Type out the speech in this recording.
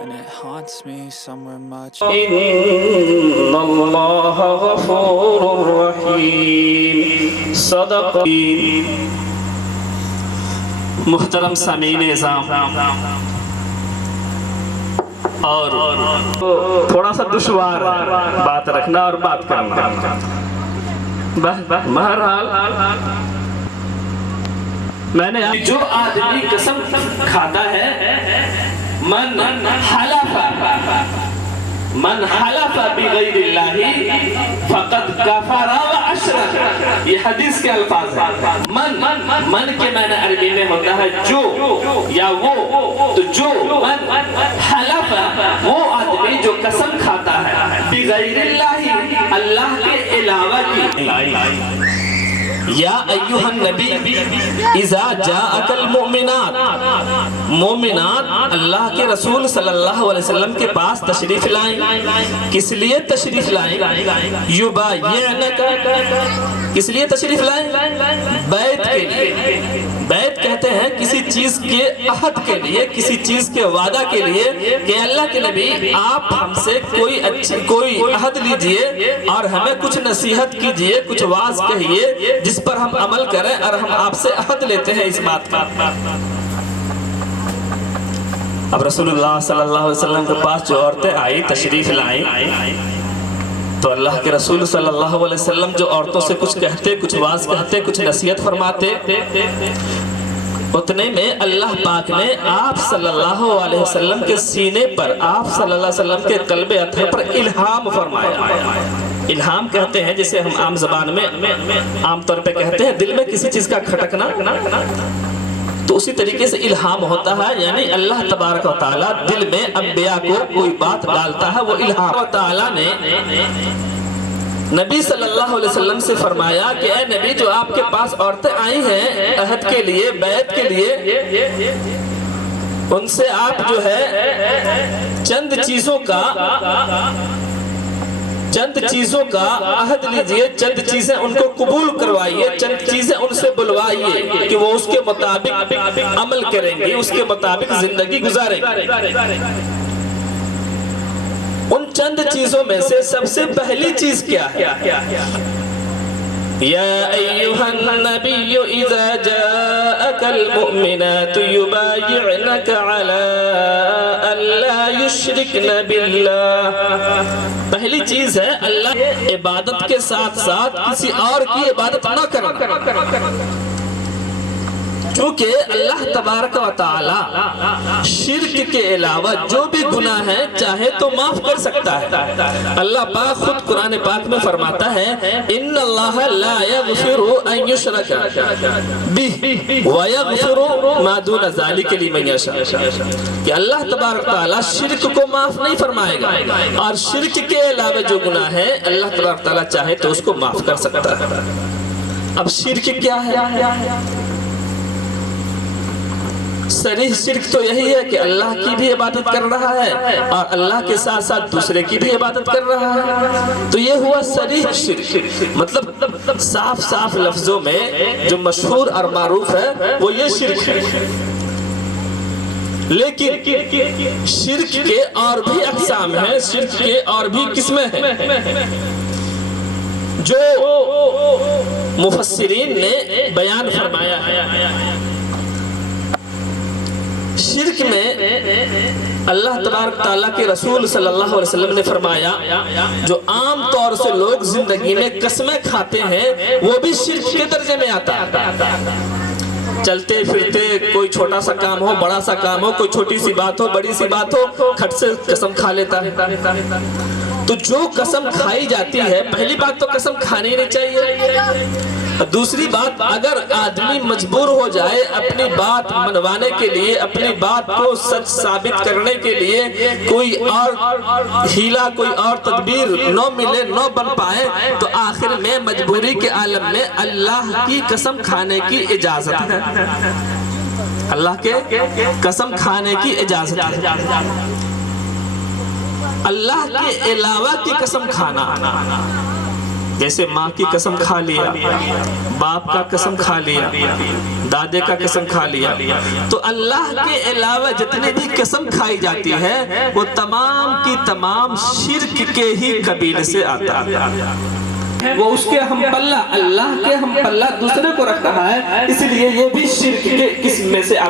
and it haunts me somewhere much. إن الله غفور رحيم صدق. محترم سامعین اعظام، اور تھوڑا سا دشوار بات رکھنا اور بات کرنا. بہرحال میں نے جو آدمی قسم کھاتا ہے من حلف بغیر اللہ فقد کفر و اشرک. یہ حدیث کے الفاظ ہیں. من کے معنی عربی میں ہوتا ہے جو یا وہ. تو جو من حلف، وہ آدمی جو قسم کھاتا ہے بغیر اللہ، اللہ کے علاوہ کی. یا ایوہ النبی اذا جاءک المؤمنات، مومنات اللہ کے رسول صلی اللہ علیہ وسلم کے پاس تشریف لائیں. کس لیے تشریف لائیں؟ یبایعنک. کس لیے تشریف لائیں؟ بیعت کے لیے. بیعت کہتے ہیں کسی چیز کے عہد کے لیے، کسی چیز کے وعدہ کے لیے کہ اللہ کے نبی آپ ہم سے کوئی عہد لیجئے اور ہمیں کچھ نصیحت کیجئے، کچھ واعظ کہیے جس پر ہم عمل کریں، اور ہم آپ سے عہد لیتے ہیں اس بات کا. اب رسول اللہ صلی اللہ علیہ وسلم کے پاس جو عورتیں آئی، تشریف لائیں، تو اللہ کے رسول صلی اللہ علیہ وسلم جو عورتوں سے کچھ کہتے، کچھ واعظ کہتے، کچھ نصیحت فرماتے، اتنے میں اللہ پاک نے آپ صلی اللہ علیہ وسلم کے سینے پر، آپ صلی اللہ علیہ وسلم کے قلب اطہر پر الہام فرمایا. الہام کہتے ہیں جسے ہم عام زبان میں عام طور پہ کہتے ہیں دل میں کسی چیز کا کھٹکنا. تو اسی طریقے سے الہام ہوتا ہے، یعنی اللہ تبارک و تعالیٰ دل میں انبیاء کو کوئی بات ڈالتا ہے، وہ الہام. تعالیٰ نے نبی صلی اللہ علیہ وسلم سے فرمایا کہ اے نبی، جو آپ کے پاس عورتیں آئی ہیں عہد کے لیے، بیعت کے لیے، ان سے آپ جو ہے چند چیزوں کا عہد لیجئے، چند چیزیں ان کو قبول کروائیے، چند چیزیں ان سے بلوائیے کہ وہ اس کے مطابق عمل کریں گے، اس کے مطابق زندگی گزاریں گے. ان چند چیزوں میں سے سب سے پہلی چیز کیا ہے؟ یا ایوہ النبی اذا جاءک المؤمنات یبایعنک علی ان لا یشرکن باللہ. پہلی چیز ہے اللہ کی عبادت کے ساتھ ساتھ کسی اور کی عبادت نہ کرنا، کیونکہ اللہ تبارک و تعالی شرک کے علاوہ جو بھی گناہ ہے چاہے تو معاف کر سکتا ہے. اللہ پاک خود قرآن پاک میں فرماتا ہے ان اللہ لا یغفر ان یشرک بہ ویغفر ما دون ذلک لمن یشاء. کہ اللہ تبارک و تعالی شرک کو معاف نہیں فرمائے گا، اور شرک کے علاوہ جو گناہ ہے اللہ تبارک و تعالی چاہے تو اس کو معاف کر سکتا ہے. اب شرک کیا ہے؟ صریح شرک تو یہی ہے کہ اللہ کی بھی عبادت کر رہا ہے اور اللہ کے ساتھ ساتھ دوسرے کی بھی عبادت کر رہا ہے. تو یہ ہوا صریح شرک، مطلب صاف صاف لفظوں میں جو مشہور اور معروف ہے وہ یہ شرک ہے. لیکن شرک کے اور بھی اقسام ہیں، شرک کے اور بھی قسمیں ہیں جو مفسرین نے بیان فرمایا ہے. شرک میں اللہ تبارک تعالیٰ کے رسول صلی اللہ علیہ وسلم نے فرمایا جو عام طور سے لوگ زندگی میں قسمیں کھاتے ہیں وہ بھی شرک کے درجے میں آتا ہے. چلتے پھرتے کوئی چھوٹا سا کام ہو، بڑا سا کام ہو، کوئی چھوٹی سی بات ہو، بڑی سی بات ہو، کھٹ سے قسم کھا لیتا ہے. تو جو قسم کھائی جاتی ہے، پہلی بات تو قسم کھانی نہیں چاہیے. دوسری بات، اگر آدمی مجبور ہو جائے اپنی بات منوانے کے لیے، اپنی بات کو سچ ثابت کرنے کے لیے کوئی اور ہیلا، کوئی اور تدبیر نہ ملے، نہ بن پائے، تو آخر میں مجبوری کے عالم میں اللہ کی قسم کھانے کی اجازت ہے. اللہ کے قسم کھانے کی اجازت ہے. اللہ کے علاوہ کی قسم کھانا جیسے ماں کی قسم کھا لیا، باپ کا قسم کھا لیا، دادے کا قسم کھا لیا، تو اللہ کے علاوہ جتنے بھی قسم کھائی جاتی ہے وہ تمام کی تمام شرک کے ہی قبیلے سے آتا ہے۔ وہ اس کے ہم پلہ، اللہ کے ہم پلہ دوسرے کو رکھ رہا ہے، اس لیے یہ بھی شرک کے قسم میں سے